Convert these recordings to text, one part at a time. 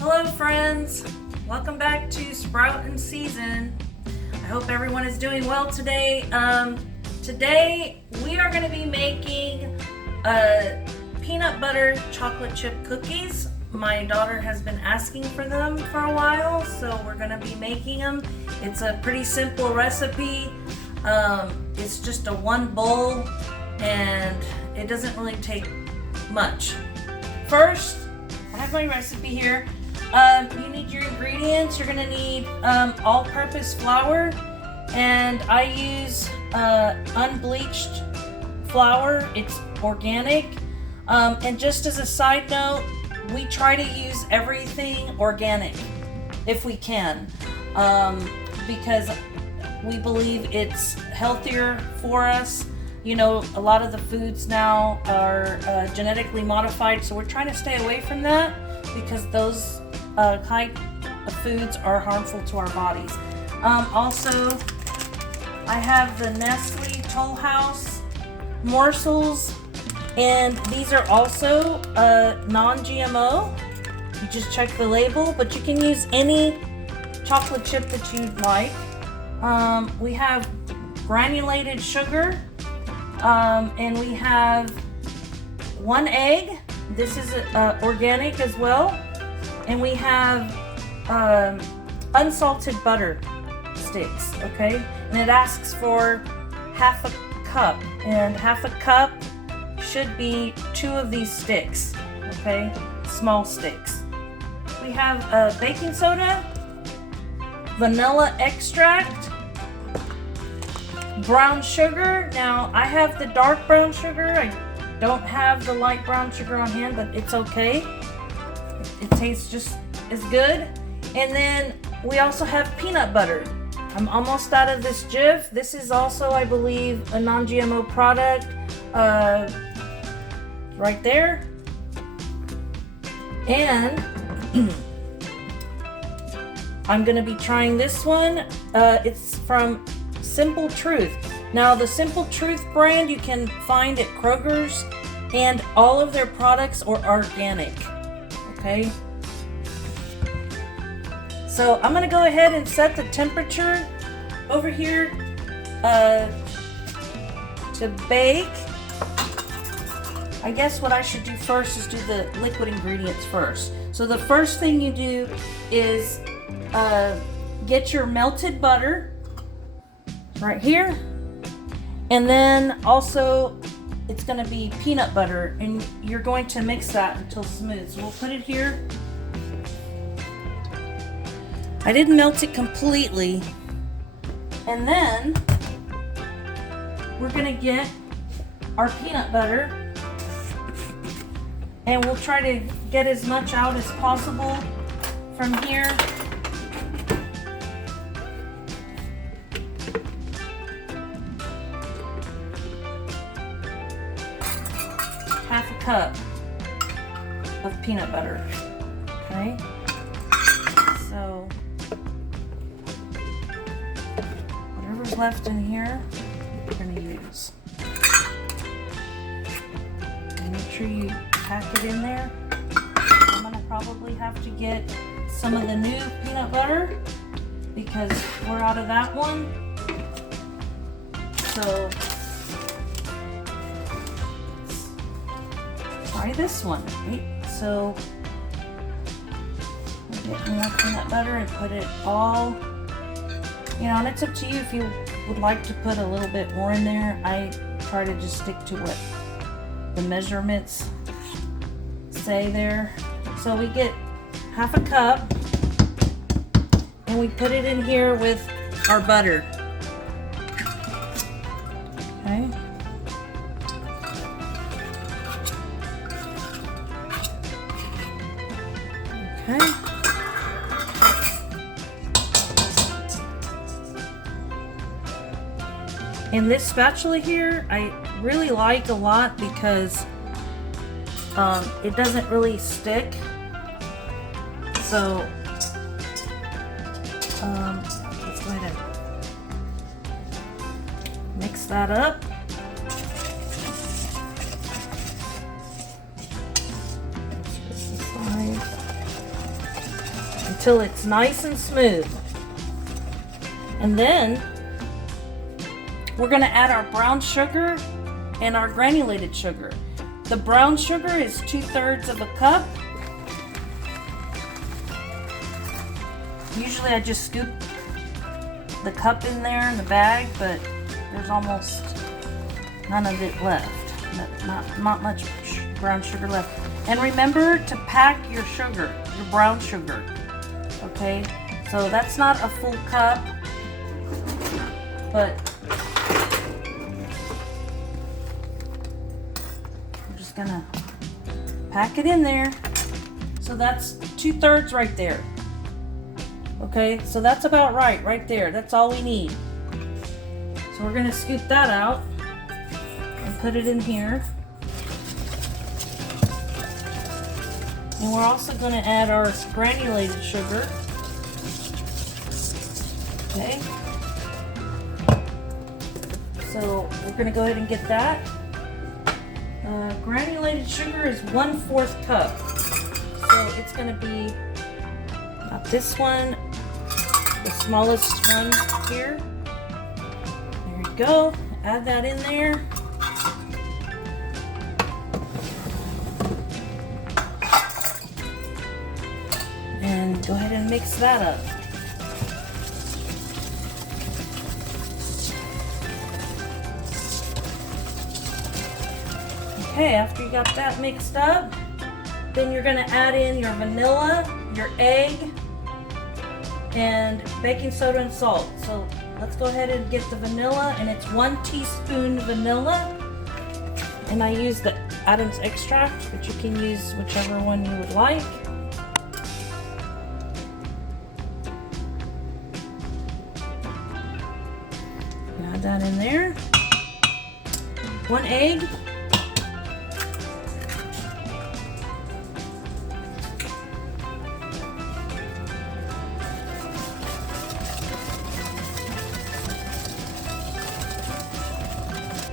Hello friends, welcome back to Sprout and Season. I hope everyone is doing well today. Today we are going to be making peanut butter chocolate chip cookies. My daughter has been asking for them for a while, so we're going to be making them. It's a pretty simple recipe. It's just a one bowl and it doesn't really take much. First, I have my recipe here. You need your ingredients. You're gonna need all-purpose flour, and I use unbleached flour. It's organic. And just as a side note, we try to use everything organic if we can, because we believe it's healthier for us. You know, a lot of the foods now are genetically modified, so we're trying to stay away from that because those kind of foods are harmful to our bodies. Also, I have the Nestle Toll House morsels, and these are also non-GMO. You just check the label, but you can use any chocolate chip that you'd like. We have granulated sugar. And we have 1 egg. This is organic as well. And we have unsalted butter sticks, okay? And it asks for half a cup. And half a cup should be 2 of these sticks, okay? Small sticks. We have baking soda, vanilla extract, brown sugar. Now I have the dark brown sugar. I don't have the light brown sugar on hand, but it's okay. It tastes just as good. And then we also have peanut butter. I'm almost out of this Jif. This is also, I believe, a non-GMO product. Right there. And I'm gonna be trying this one. It's from Simple Truth. Now the Simple Truth brand you can find at Kroger's, and all of their products are organic. Okay, so I'm gonna go ahead and set the temperature over here to bake. I guess what I should do first is do the liquid ingredients first. So the first thing you do is get your melted butter right here, and then also it's going to be peanut butter, and you're going to mix that until smooth. So we'll put it here. I didn't melt it completely. And then we're going to get our peanut butter, and we'll try to get as much out as possible from here. Half a cup of peanut butter. Okay, so whatever's left in here, we're going to use. And make sure you pack it in there. I'm going to probably have to get some of the new peanut butter because we're out of that one. So try this one, right? So get more peanut butter and put it all, you know, and it's up to you if you would like to put a little bit more in there. I try to just stick to what the measurements say there. So we get half a cup and we put it in here with our butter. Okay. Okay. And this spatula here, I really like a lot because it doesn't really stick. So let's go ahead and mix that up. until it's nice and smooth. And then we're going to add our brown sugar and our granulated sugar. The brown sugar is 2/3 of a cup. Usually I just scoop the cup in there in the bag, but there's almost none of it left. Not much brown sugar left. And remember to pack your sugar, your brown sugar. Okay, so that's not a full cup, but we're just gonna pack it in there. So that's 2/3 right there. Okay, so that's about right there. That's all we need. So we're gonna scoop that out and put it in here. And we're also going to add our granulated sugar. Okay. So we're going to go ahead and get that. Granulated sugar is 1/4 cup. So it's going to be not this one, the smallest one here. There you go. Add that in there. And go ahead and mix that up. Okay, after you got that mixed up, then you're going to add in your vanilla, your egg, and baking soda and salt. So let's go ahead and get the vanilla, and it's 1 teaspoon vanilla. And I use the Adam's extract, but you can use whichever one you would like. Add that in there. 1 egg.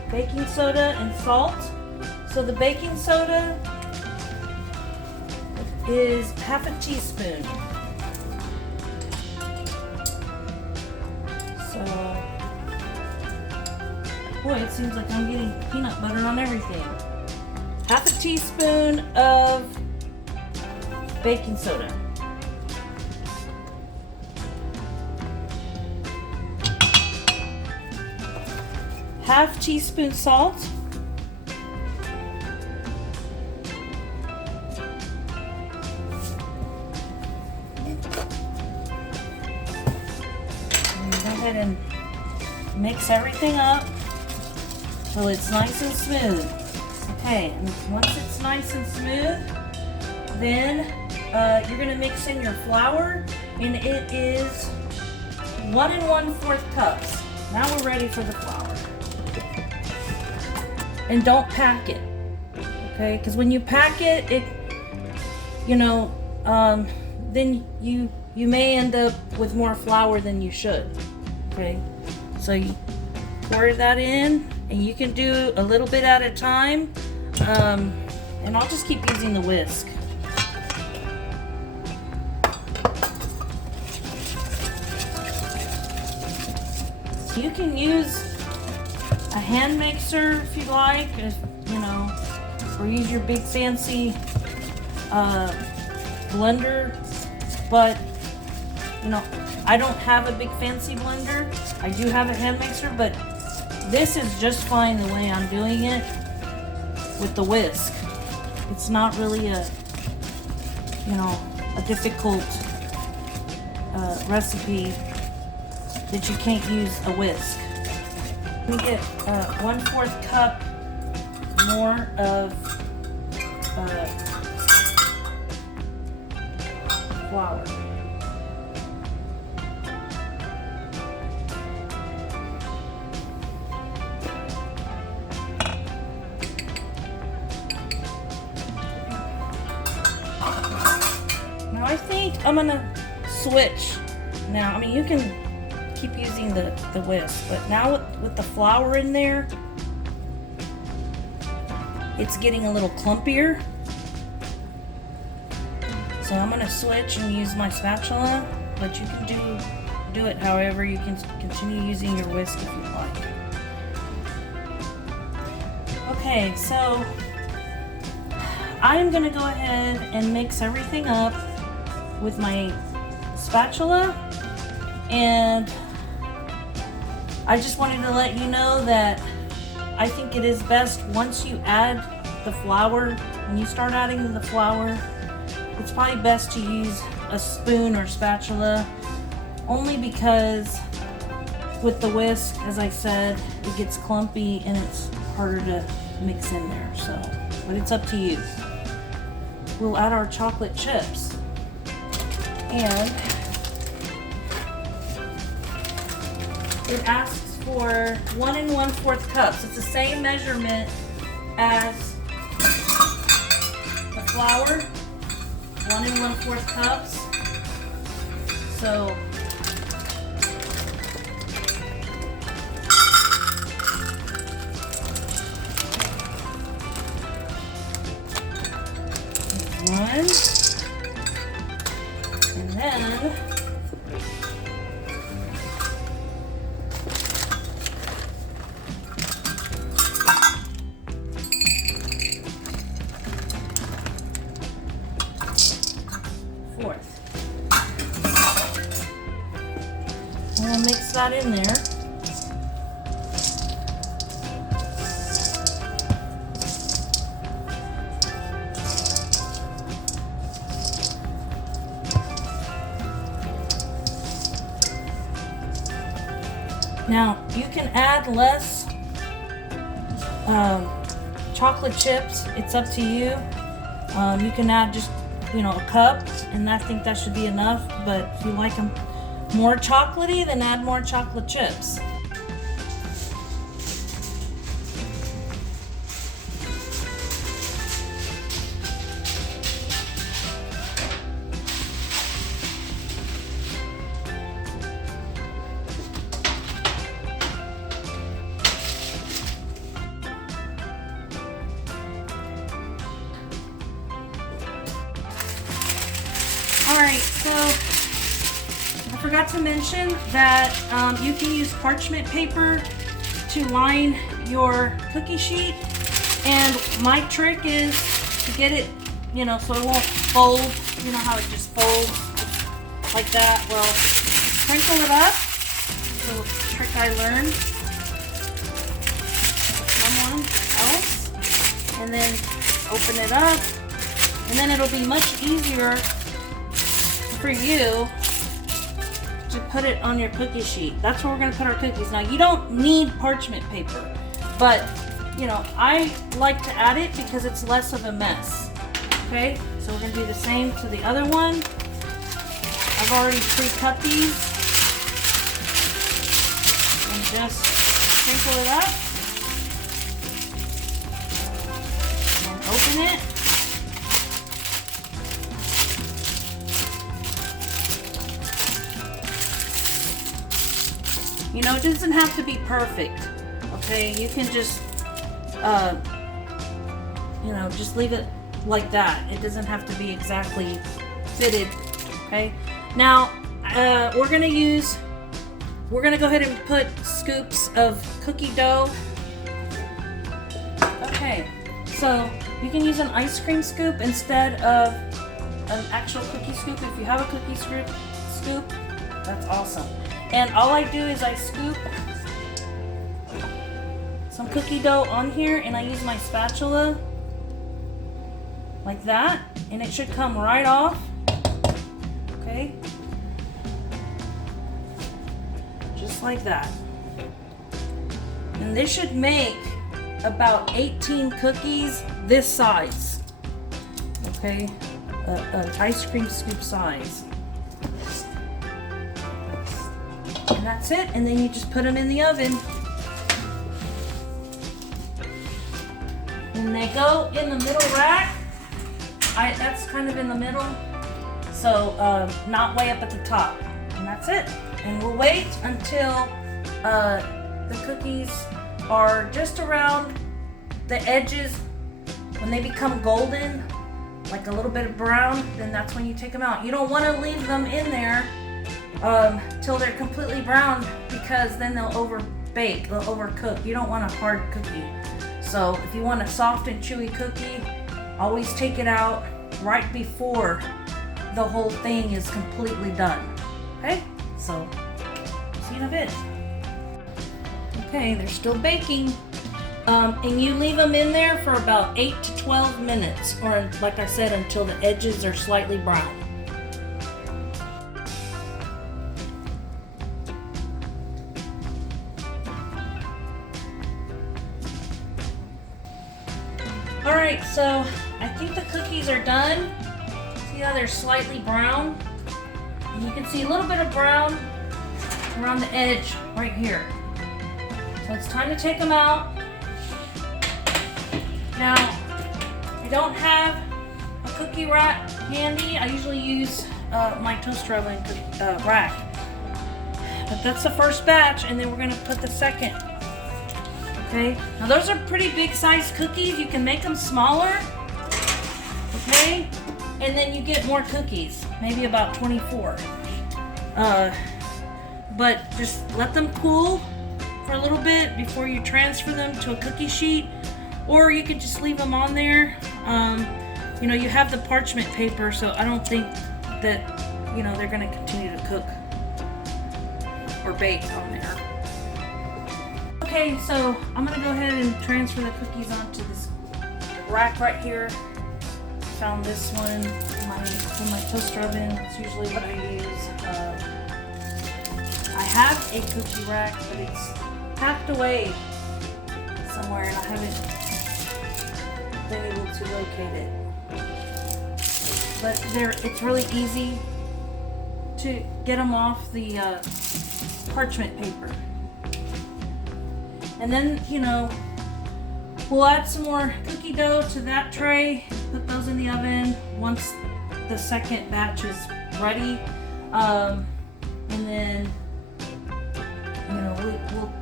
Baking soda and salt. So the baking soda is 1/2 teaspoon. So, boy, it seems like I'm getting peanut butter on everything. 1/2 teaspoon of baking soda. Half teaspoon salt. And go ahead and mix everything up till it's nice and smooth. Okay, and once it's nice and smooth, then you're gonna mix in your flour, and it is 1 1/4 cups. Now we're ready for the flour. And don't pack it, okay? Because when you pack it, then you may end up with more flour than you should, okay? So you pour that in, and you can do a little bit at a time, and I'll just keep using the whisk. You can use a hand mixer if you like, or use your big fancy blender, but I don't have a big fancy blender. I do have a hand mixer, but this is just fine the way I'm doing it with the whisk. It's not really a difficult recipe that you can't use a whisk. Let me get 1/4 cup more of flour. Now I think I'm gonna switch. Now, I mean, you can keep using the whisk, but now with the flour in there, it's getting a little clumpier. So I'm going to switch and use my spatula, but you can do it however. You can continue using your whisk if you like. Okay, so I'm going to go ahead and mix everything up with my spatula, and I just wanted to let you know that I think it is best once you add the flour, when you start adding the flour, it's probably best to use a spoon or spatula, only because with the whisk, as I said, it gets clumpy and it's harder to mix in there. So, but it's up to you. We'll add our chocolate chips, and it asks for 1 1/4 cups. It's the same measurement as the flour, 1 1/4 cups. So one, and then fourth. We'll mix that in there. Now, you can add less chocolate chips. It's up to you. You can add just, a cup, and I think that should be enough. But if you like them more chocolatey, then add more chocolate chips. Alright, so I forgot to mention that you can use parchment paper to line your cookie sheet, and my trick is to get it, so it won't fold. You know how it just folds like that? Well, sprinkle it up. It's a trick I learned from someone else, and then open it up, and then it'll be much easier for you to put it on your cookie sheet. That's where we're going to put our cookies. Now, you don't need parchment paper, but I like to add it because it's less of a mess. Okay, so we're going to do the same to the other one. I've already pre-cut these, and just sprinkle it up and open it. It doesn't have to be perfect, okay? You can just, just leave it like that. It doesn't have to be exactly fitted, okay? Now, we're gonna go ahead and put scoops of cookie dough. Okay, so you can use an ice cream scoop instead of an actual cookie scoop. If you have a cookie scoop, that's awesome. And all I do is I scoop some cookie dough on here, and I use my spatula like that, and it should come right off. Okay, just like that. And this should make about 18 cookies this size. Okay, an ice cream scoop size. And that's it, and then you just put them in the oven. And they go in the middle rack. That's kind of in the middle, so not way up at the top. And that's it. And we'll wait until the cookies are just around the edges. When they become golden, like a little bit of brown, then that's when you take them out. You don't want to leave them in there till they're completely brown, because then they'll overbake, they'll overcook. You don't want a hard cookie. So if you want a soft and chewy cookie, always take it out right before the whole thing is completely done. Okay, so see you in a bit. Okay, they're still baking. And you leave them in there for about 8 to 12 minutes, or like I said, until the edges are slightly brown. Alright, so I think the cookies are done. See how they're slightly brown? And you can see a little bit of brown around the edge right here. So it's time to take them out. Now, I don't have a cookie rack handy. I usually use my toaster oven rack. But that's the first batch, and then we're going to put the second. Okay, now those are pretty big sized cookies. You can make them smaller. Okay, and then you get more cookies, maybe about 24. But just let them cool for a little bit before you transfer them to a cookie sheet. Or you could just leave them on there. You know, you have the parchment paper, so I don't think that, you know, they're gonna continue to cook or bake on there. Okay, so I'm gonna go ahead and transfer the cookies onto this rack right here. Found this one in my toaster oven. It's usually what I use. I have a cookie rack, but it's packed away somewhere, and I haven't been able to locate it. But it's really easy to get them off the parchment paper. And then, you know, we'll add some more cookie dough to that tray, put those in the oven once the second batch is ready. And then, you know,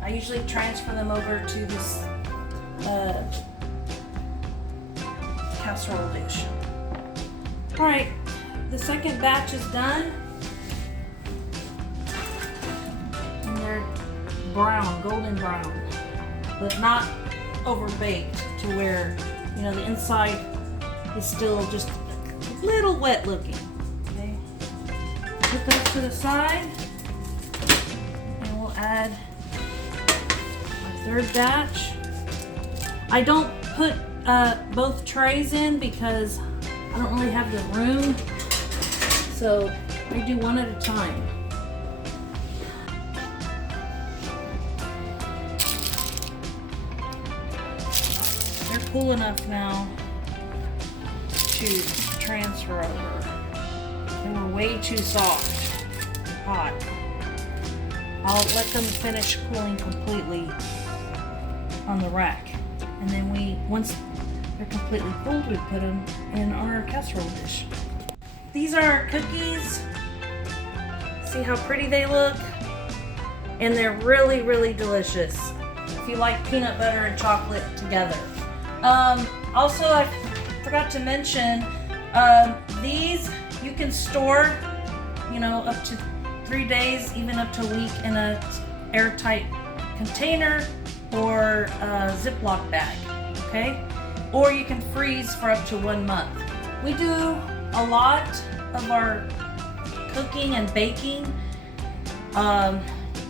I usually transfer them over to this casserole dish. Alright, the second batch is done. And they're brown, golden brown, but not overbaked to where, you know, the inside is still just a little wet looking. Okay, put those to the side, and we'll add our third batch. I don't put both trays in because I don't really have the room, so I do one at a time. They're cool enough now to transfer over. They were way too soft, hot. I'll let them finish cooling completely on the rack. And then once they're completely cooled, we put them in our casserole dish. These are our cookies. See how pretty they look? And they're really, really delicious if you like peanut butter and chocolate together. Also, I forgot to mention, these you can store, you know, up to 3 days, even up to a week in a airtight container or a Ziploc bag, okay? Or you can freeze for up to 1 month. We do a lot of our cooking and baking,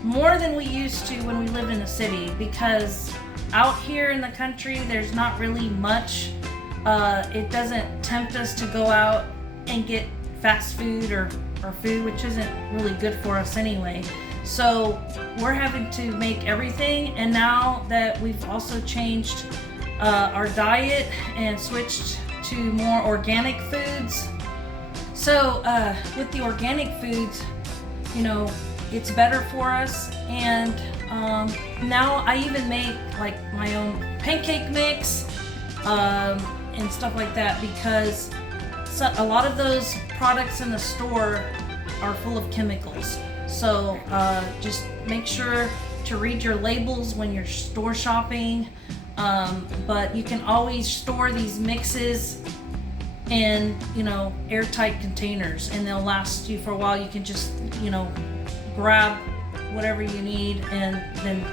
more than we used to when we lived in the city, because out here in the country there's not really much. It doesn't tempt us to go out and get fast food or food, which isn't really good for us anyway. So we're having to make everything, and now that we've also changed our diet and switched to more organic foods. So with the organic foods, you know, it's better for us, and now I even make like my own pancake mix and stuff like that, because a lot of those products in the store are full of chemicals. So just make sure to read your labels when you're store shopping. But you can always store these mixes in, airtight containers, and they'll last you for a while. You can just, grab whatever you need and then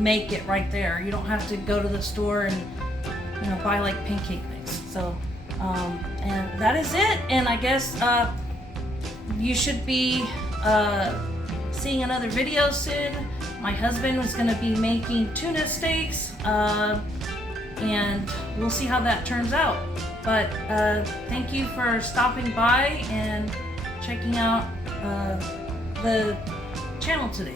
make it right there. You don't have to go to the store and, buy like pancake mix. So, and that is it. And I guess you should be seeing another video soon. My husband was going to be making tuna steaks, and we'll see how that turns out. But thank you for stopping by and checking out the channel today.